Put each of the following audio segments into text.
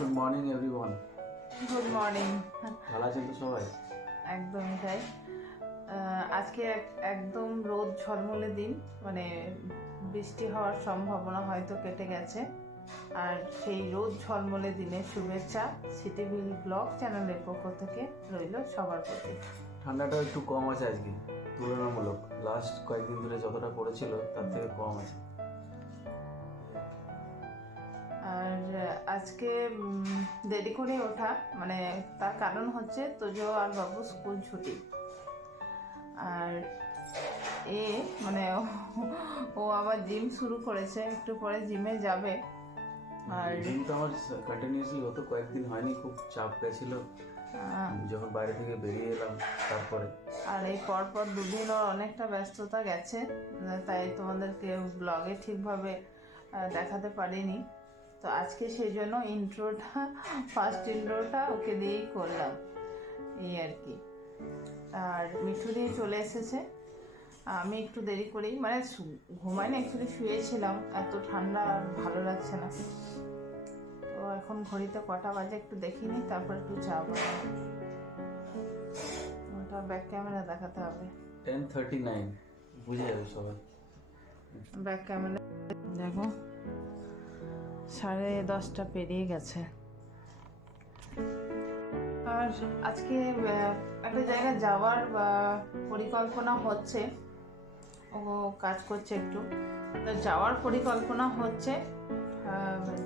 Good morning everyone. Good morning. ভালো আছেন তো সবাই? একদমই তাই। আজকে একদম রোদ ঝলমলে দিন, মানে বৃষ্টি হওয়ার সম্ভাবনা হয়তো কেটে গেছে। আর সেই রোদ ঝলমলে দিনের শুভেচ্ছা সিটিভিল ব্লগ চ্যানেলের পক্ষ থেকে রইল সবার প্রতি। ঠান্ডাটা একটু কম আছে আজকে তুলনামূলক, লাস্ট কয়েকদিন ধরে যতটা পড়েছিল তার থেকে কম আছে। আর আজকে দেরি করে ওঠা, মানে তার কারণ হচ্ছে তোজো আর বাবু স্কুল ছুটি। আর মানে ও আবার জিম শুরু করেছে, একটু পরে জিমে যাবে। আর জিমটা আমার কন্টিনিউয়াসলি হতো, কয়েকদিন হয়নি, খুব চাপ পেয়েছিল যখন বাইরে থেকে বেরিয়ে এলাম তারপরে। আর এই পরপর দুদিন ওর অনেকটা ব্যস্ততা গেছে, তাই তোমাদেরকে ব্লগে ঠিকভাবে দেখাতে পারিনি। তো আজকে সেই জন্য ফার্স্ট ইন্ট্রোটা ওকে দিয়েই করলাম, এই আর কি। আর মিঠু দিয়ে চলে এসেছে। আমি একটু দেরি করেই, মানে ঘুমাই না, অ্যাকচুয়ালি শুয়েছিলাম, এত ঠান্ডা আর ভালো লাগছে না। তো এখন ঘড়িতে কটা বাজে একটু দেখিনি, তারপর একটু চা বানাবো। ওটা ব্যাক ক্যামেরা দেখাতে হবে। 10:39 বুঝে যাবে সবাই। ব্যাক ক্যামেরা দেখো, 10:30 পেরিয়ে গেছে। আর আজকে একটা জায়গায় যাওয়ার পরিকল্পনা হচ্ছে, ও কাজ করছে একটু, তো যাওয়ার পরিকল্পনা হচ্ছে।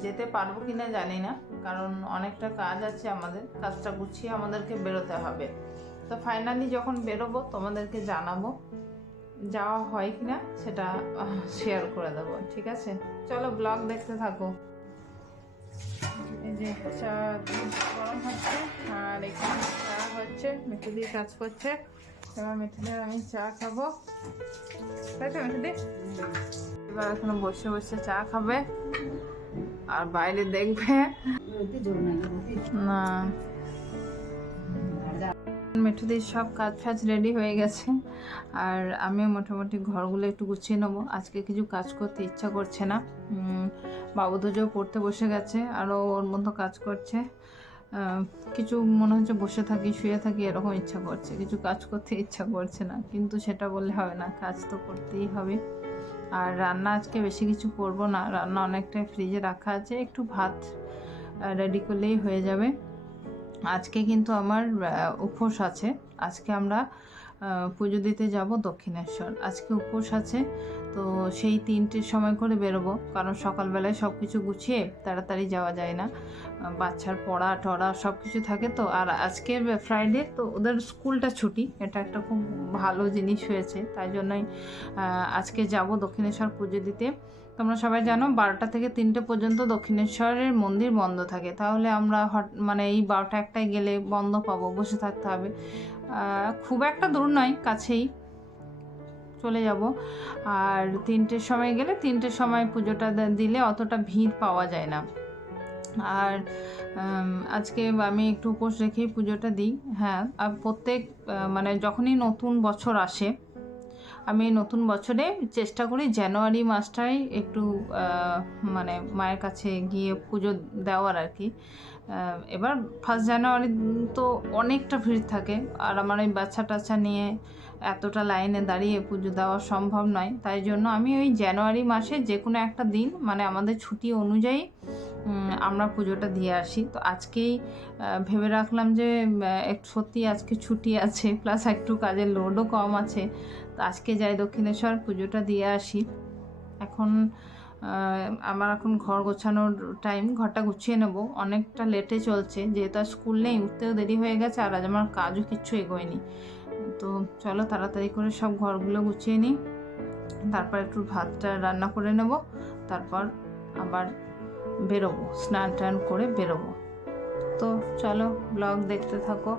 যেতে পারবো কিনা জানি না, কারণ অনেকটা কাজ আছে আমাদের, কাজটা গুছিয়ে আমাদেরকে বেরোতে হবে। তো ফাইনালি যখন বেরোবো তোমাদেরকে জানাবো, যাওয়া হয় কিনা সেটা শেয়ার করে দেবো, ঠিক আছে? চলো ব্লগ দেখতে থাকো। এই যে চা গরম হচ্ছে, আর এখানে চা হচ্ছে, মিঠুদি কাজ করছে। এবার মিঠুদির আমি চা খাবো, তাই তো মিঠুদি? এবার এখানে বসে বসে চা খাবে আর বাইরে দেখবে না। মিঠুদির সব কাজ ফাজ রেডি হয়ে গেছে, আর আমিও মোটামুটি ঘরগুলো একটু গুছিয়ে নেবো। আজকে কিছু কাজ করতে ইচ্ছা করছে না। বাবু দুজো পড়তে বসে গেছে, আরও ওর মতো কাজ করছে। কিছু মনে হচ্ছে বসে থাকি, শুয়ে থাকি, এরকম ইচ্ছা করছে, কিছু কাজ করতে ইচ্ছা করছে না। কিন্তু সেটা বললে হবে না, কাজ তো করতেই হবে। আর রান্না আজকে বেশি কিছু করবো না, রান্না অনেকটাই ফ্রিজে রাখা আছে, একটু ভাত রেডি করলেই হয়ে যাবে। আজকে কিন্তু আমার উপোস আছে। আজকে আমরা পুজো দিতে যাব দক্ষিণেশ্বর, আজকে উপোস আছে। তো সেই 3টের সময় করে বেরোবো, কারণ সকালবেলায় সব কিছু গুছিয়ে তাড়াতাড়ি যাওয়া যায় না, বাচ্চার পড়া টড়া সব কিছু থাকে। তো আর আজকে ফ্রাইডে, তো ওদের স্কুলটা ছুটি, এটা একটা খুব ভালো জিনিস হয়েছে। তাই জন্যই আজকে যাব দক্ষিণেশ্বর পুজো দিতে। তোমরা সবাই জানো 12টা থেকে 3টে পর্যন্ত দক্ষিণেশ্বরের মন্দির বন্ধ থাকে। তাহলে আমরা মানে এই 12টা-1টায় গেলে বন্ধ পাবো, বসে থাকতে হবে। খুব একটা দূর নয়, কাছেই, চলে যাব। আর 3টের সময় গেলে 3টের সময় পুজোটা দিলে অতটা ভিড় পাওয়া যায় না। আর আজকে আমি একটু উপোস রেখেই পুজোটা দিই। হ্যাঁ, আর প্রত্যেক মানে যখনই নতুন বছর আসে, আমি নতুন বছরে চেষ্টা করি জানুয়ারি মাসটাই একটু মানে মায়ের কাছে গিয়ে পুজো দেওয়ার আর কি। এবার 1 জানুয়ারি তো অনেকটা ভিড় থাকে, আর আমার এই বাচ্চা টাচ্চা নিয়ে এতটা লাইনে দাঁড়িয়ে পুজো দেওয়া সম্ভব নয়। তাই জন্য আমি ওই জানুয়ারি মাসে যে কোনো একটা দিন, মানে আমাদের ছুটি অনুযায়ী আমরা পুজোটা দিয়ে আসি। তো আজকেই ভেবে রাখলাম যে সত্যি আজকে ছুটি আছে, প্লাস একটু কাজের লোডও কম আছে, তো আজকে যাই দক্ষিণেশ্বর পুজোটা দিয়ে আসি। এখন আমার এখন ঘর গোছানোর টাইম, ঘরটা গুছিয়ে নেব, অনেকটা লেটে চলছে, যেহেতু আর স্কুল নেই, উঠতেও দেরি হয়ে গেছে, আর আজ আমার কাজও কিচ্ছু এগোয়নি। তো চলো তাড়াতাড়ি করে সব ঘরগুলো গুছিয়ে নিই, তারপর একটু ভাতটা রান্না করে নেব, তারপর আবার বেরোবো, স্নান টান করে বেরোবো। তো চলো ব্লগ দেখতে থাকো।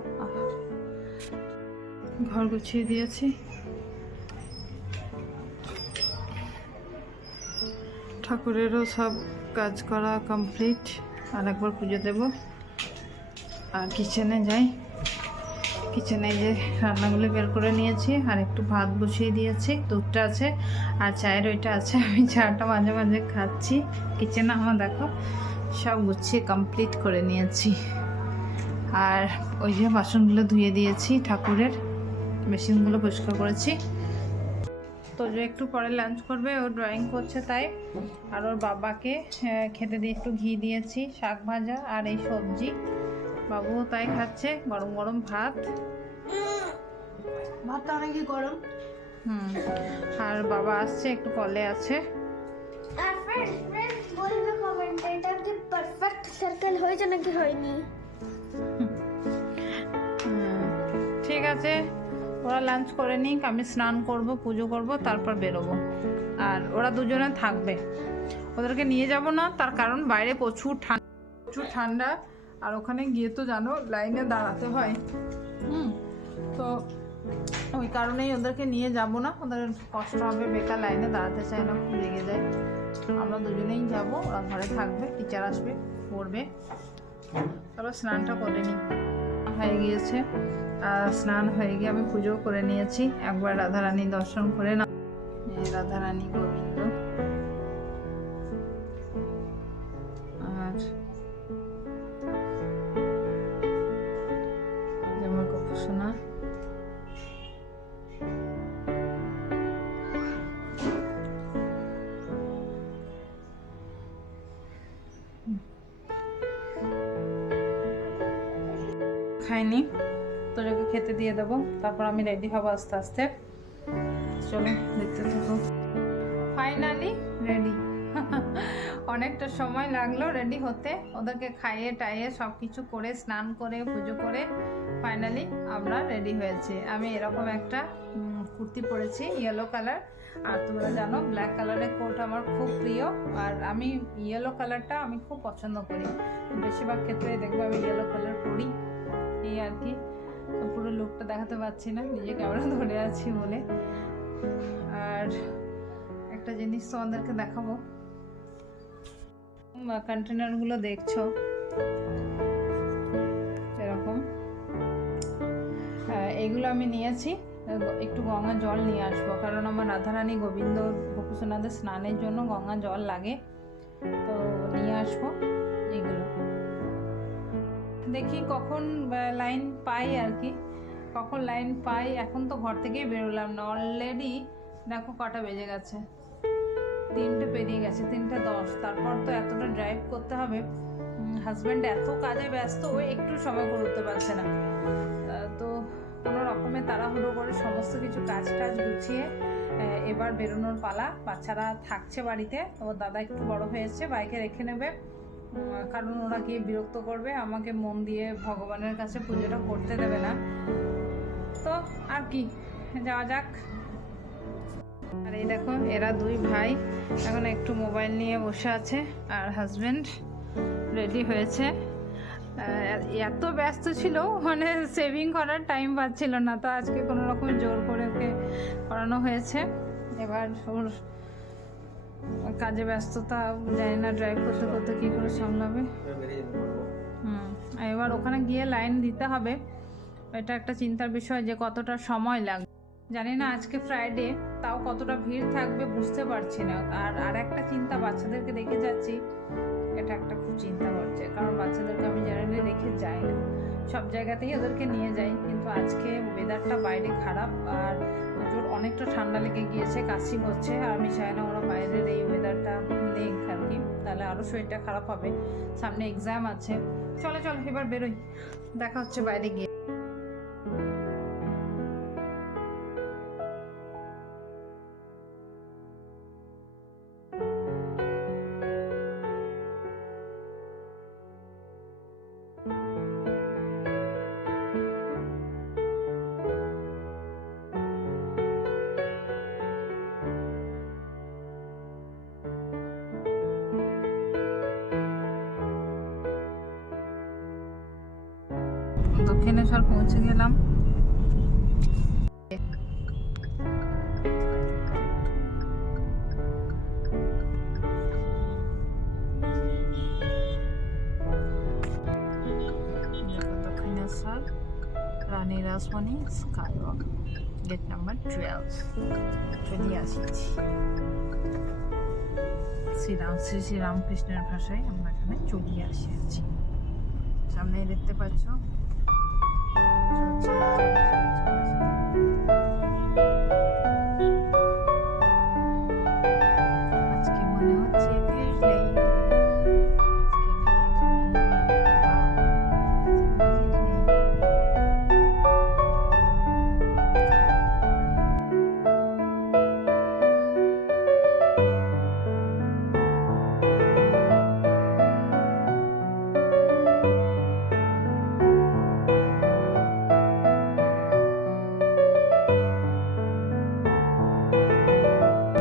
ঘর গুছিয়ে দিয়েছি, ঠাকুরেরও সব কাজ করা কমপ্লিট, আর একবার পুজো দেব। আর কিচেনে যাই, কিচেনে যে রান্নাগুলো বের করে নিয়েছি, আর একটু ভাত বসিয়ে দিয়েছি, দুধটা আছে আর চায়ের ওইটা আছে। আমি চাটা মাঝে মাঝে খাচ্ছি। কিচেনে আমার দেখো সব গুছিয়ে কমপ্লিট করে নিয়েছি। আর ওই যে বাসনগুলো ধুয়ে দিয়েছি, ঠাকুরের মেশিনগুলো পরিষ্কার করেছি। তো যে একটু পরে লাঞ্চ করবে, ও ড্রয়িং করছে তাই। আর ওর বাবাকে খেতে দিয়ে একটু ঘি দিয়েছি, শাক ভাজা আর এই সবজি। বাবুও তাই খাচ্ছে, গরম গরম ভাত। ভাতটা অনেকই গরম। আর বাবা আসছে, একটু কলে আছে। আর ফ্রেন্ডস বলবে কমেন্টে এটা কি পারফেক্ট সার্কেল হয়েছে নাকি হয়নি। ঠিক আছে, ওরা লাঞ্চ করে নিক, আমি স্নান করব, পুজো করব, তারপর বেরোবো। আর ওরা দুজনে থাকবে, ওদেরকে নিয়ে যাব না, তার কারণ বাইরে প্রচুর ঠান্ডা। আর ওখানে গিয়ে তো জানো লাইনে দাঁড়াতে হয়। তো ওই কারণেই ওদেরকে নিয়ে যাব না, ওদের কষ্ট হবে, বেকার লাইনে দাঁড়াতে চায় না, খুব লেগে যায়। আমরা দুজনেই যাব, ওরা ঘরে থাকবে, টিচার আসবে, পড়বে। তারপর স্নানটা করে নিই। হয়ে গিয়েছে, স্নান হয়ে গিয়ে আমি পুজো করে নিয়েছি। একবার রাধারানী দর্শন করে না, রাধারানী গোবিন্দ। আর যেমন গোপসোনা, খাইনি, তোকে খেতে দিয়ে দেবো, তারপর আমি রেডি হবো আস্তে আস্তে। চলো দেখতে থাকো। Finally ready. অনেকটা সময় লাগলো রেডি হতে, ওদেরকে খাইয়ে টাইয়ে সব কিছু করে, স্নান করে, পুজো করে ফাইনালি আমরা রেডি হয়েছি। আমি এরকম একটা কুর্তি পরেছি, ইয়েলো কালার। আর তোমরা জানো ব্ল্যাক কালারের কোট আমার খুব প্রিয়, আর আমি ইয়েলো কালারটা আমি খুব পছন্দ করি। বেশিরভাগ ক্ষেত্রে দেখবো আমি ইয়েলো কালার পরি, এই আর কি। পুরো লুকটা দেখাতে পারছি না, নিজে ক্যামেরা ধরে আছি বলে। আর একটা জিনিস তোমাদেরকে দেখাবো, কন্টেনারগুলো দেখছো এরকম, এগুলো আমি নিয়েছি। একটু গঙ্গা জল নিয়ে আসবো, কারণ আমার রাধারানী গোবিন্দ গোপীনাথের স্নানের জন্য গঙ্গা জল লাগে, তো নিয়ে আসবো এগুলো। দেখি কখন লাইন পাই আর কি, কখন লাইন পাই। এখন তো ঘর থেকেই বেরোলাম না, অলরেডি দেখো কটা বেজে গেছে, 3টে পেরিয়ে গেছে, 3:10। তারপর তো এতটা ড্রাইভ করতে হবে। হাজব্যান্ড এত কাজে ব্যস্ত, ও একটু সময় করে উঠতে পারছে না। তো কোনো রকমে তাড়াহুড়ো করে সমস্ত কিছু কাজ টাজ গুছিয়ে এবার বেরোনোর পালা। বাচ্চারা থাকছে বাড়িতে, ওর দাদা একটু বড় হয়েছে, বাইকে রেখে নেবে, কারণ ওরা গিয়ে বিরক্ত করবে, আমাকে মন দিয়ে ভগবানের কাছে পুজোটা করতে দেবে না। তো আর কি, যাওয়া যাক। আর এই দেখো এরা দুই ভাই এখন একটু মোবাইল নিয়ে বসে আছে, আর হাজব্যান্ড রেডি হয়েছে। এত ব্যস্ত ছিল মানে সেভিং করার টাইম পাচ্ছিল না, তো আজকে কোনো রকম জোর করে ওকে করানো হয়েছে। এবার ওর কাজে ব্যস্ততা, জানি না ড্রাইভ করতে করতে কী করে সামলাবে। এবার ওখানে গিয়ে লাইন দিতে হবে, এটা একটা চিন্তার বিষয় যে কতটা সময় লাগবে। জানি না আজকে ফ্রাইডে, তাও কতটা ভিড় থাকবে বুঝতে পারছি না। আর একটা চিন্তা, বাচ্চাদেরকে রেখে যাচ্ছি, এটা একটা খুব চিন্তা করছে, কারণ বাচ্চাদেরকে আমি জেনারেলি রেখে যাই না, সব জায়গাতেই ওদেরকে নিয়ে যাই। কিন্তু আজকে ওয়েদারটা বাইরে খারাপ, আর প্রচুর অনেকটা ঠান্ডা লেগে গিয়েছে, কাশি হচ্ছে, আর আমি চাই না ওরা বাইরের এই ওয়েদারটা নেই আর কি, তাহলে আরও শরীরটা খারাপ হবে। সামনে এক্সাম আছে। চলো চলো এবার বেরোই, দেখা হচ্ছে বাইরে গিয়ে। দক্ষিণেশ্বর পৌঁছে গেলাম। দক্ষিণেশ্বর রানী রাসমণি স্কাইওয়াক, গেট নাম্বার 12 চলে আসছি। শ্রী শ্রী রামকৃষ্ণের ভাষায় আমরা এখানে চলে আসিয়াছি। সামনে দেখতে পাচ্ছ আজকে মনে হচ্ছে ভিড় নেই,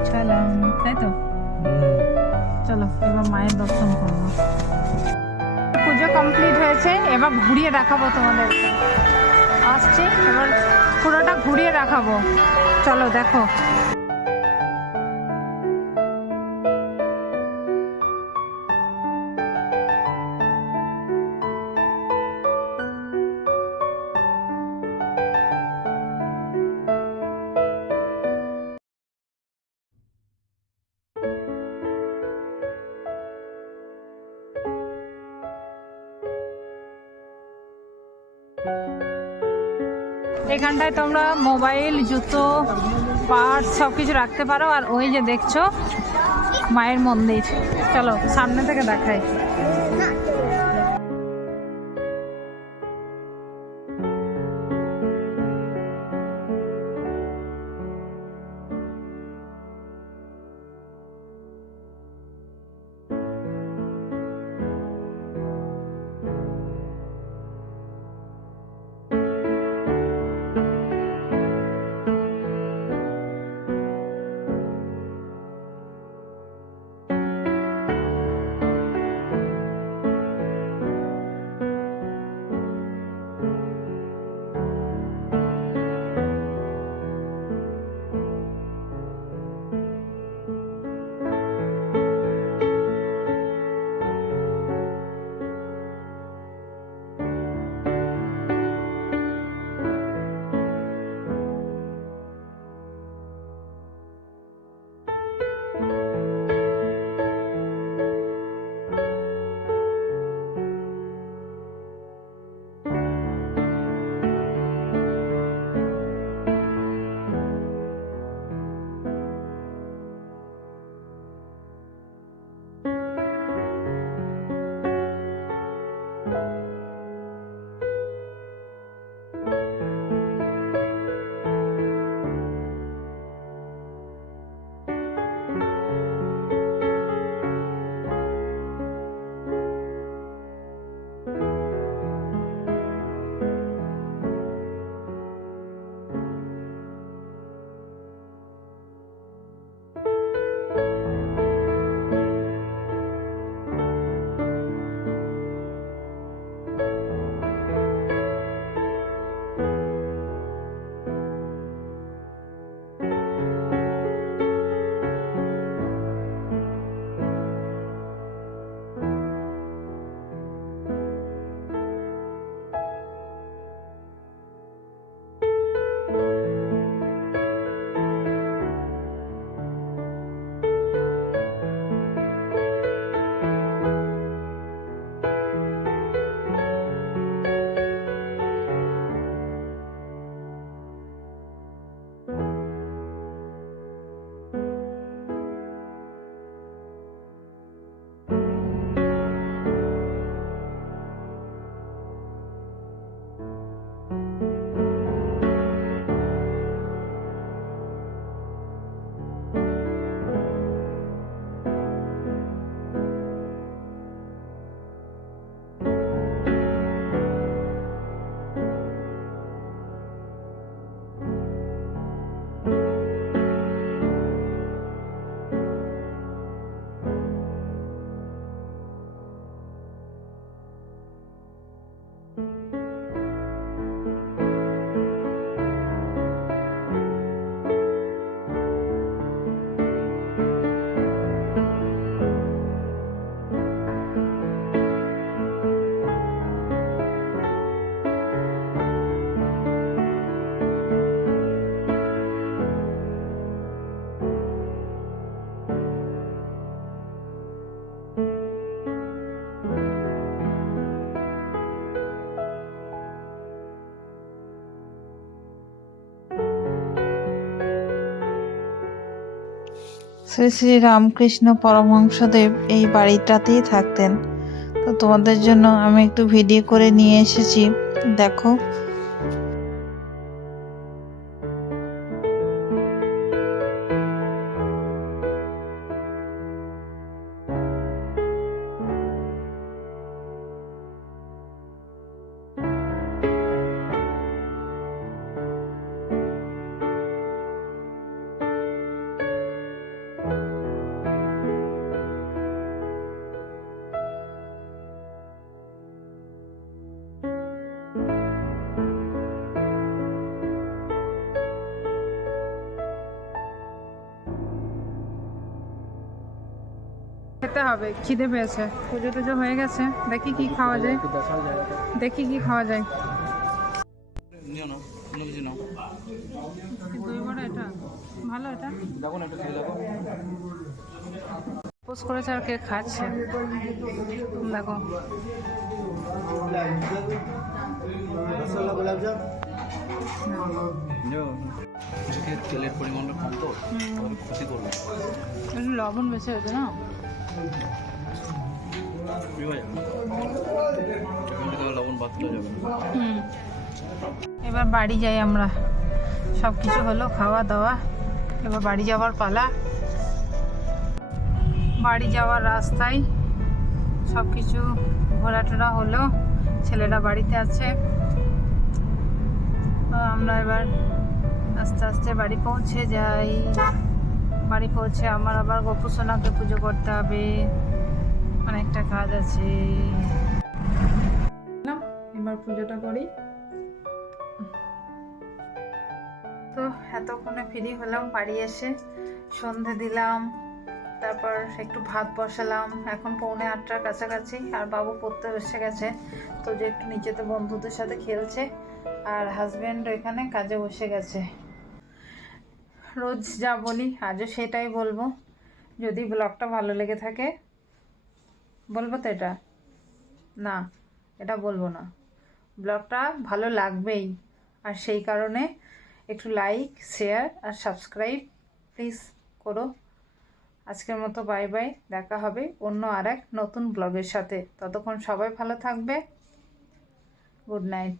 চলাম, তাই তো? চলো এবার মায়ের দর্শন করবো। পুজো কমপ্লিট হয়েছে, এবার ঘুরিয়ে দেখাবো তোমাদেরকে। আসছে, এবার পুরোটা ঘুরিয়ে দেখাবো, চলো দেখো। এখানটায় তোমরা মোবাইল, জুতো, পার্স সব কিছু রাখতে পারো। আর ওই যে দেখছো মায়ের মন্দির, চলো সামনে থেকে দেখাই। শ্রী শ্রী রামকৃষ্ণ পরমহংসদেব এই বাড়িটাতেই থাকতেন। তো তোমাদের জন্য আমি একটু ভিডিও করে নিয়ে এসেছি, দেখো। খেতে হবে, খিদে পেয়েছে। পুজো টুজো হয়ে গেছে, দেখি কি খাওয়া যায়, দেখি কি খাওয়া যায়। দই বড়া এটা ভালো, এটা দেখো না, একটু খেয়ে দেখো। পোস্ট করেছে আর কে খাচ্ছে দেখো। তেলের পরিমাণটা কম তো ক্ষতি করবে। একটু লবণ বেশি হয়েছে না? লবণ বাদ যাবে। এবার বাড়ি যাই আমরা, সব কিছু হলো খাওয়া দাওয়া, এবার বাড়ি যাওয়ার পালা। বাড়ি যাওয়ার রাস্তায় সব কিছু ঘোরাটোরা হলো, ছেলেরা বাড়িতে আছে। তো আমরা এবার আস্তে আস্তে বাড়ি পৌঁছে যাই। বাড়ি পৌঁছে আমার আবার গোপুসোনাকে পুজো করতে হবে, অনেকটা কাজ আছে। এবার পুজোটা করি। তো এতক্ষণে ফ্রি হলাম বাড়ি এসে, সন্ধে দিলাম, তারপর একটু ভাত বসালাম। এখন 7:45 কাছাকাছি, আর বাবু পড়তে বসে গেছে। তো যে একটু নিচেতে বন্ধুদের সাথে খেলছে, আর হাজব্যান্ড এখানে কাজে বসে গেছে। রোজ যা বলি আজও সেটাই বলবো, যদি ব্লগটা ভালো লেগে থাকে বলবো তো, এটা না, এটা বলবো না, ব্লগটা ভালো লাগবেই। আর সেই কারণে একটু লাইক, শেয়ার আর সাবস্ক্রাইব প্লিজ করো। আজকের মতো বাই বাই, দেখা হবে অন্য আর এক নতুন ব্লগের সাথে। ততক্ষণ সবাই ভালো থাকবে। Good night.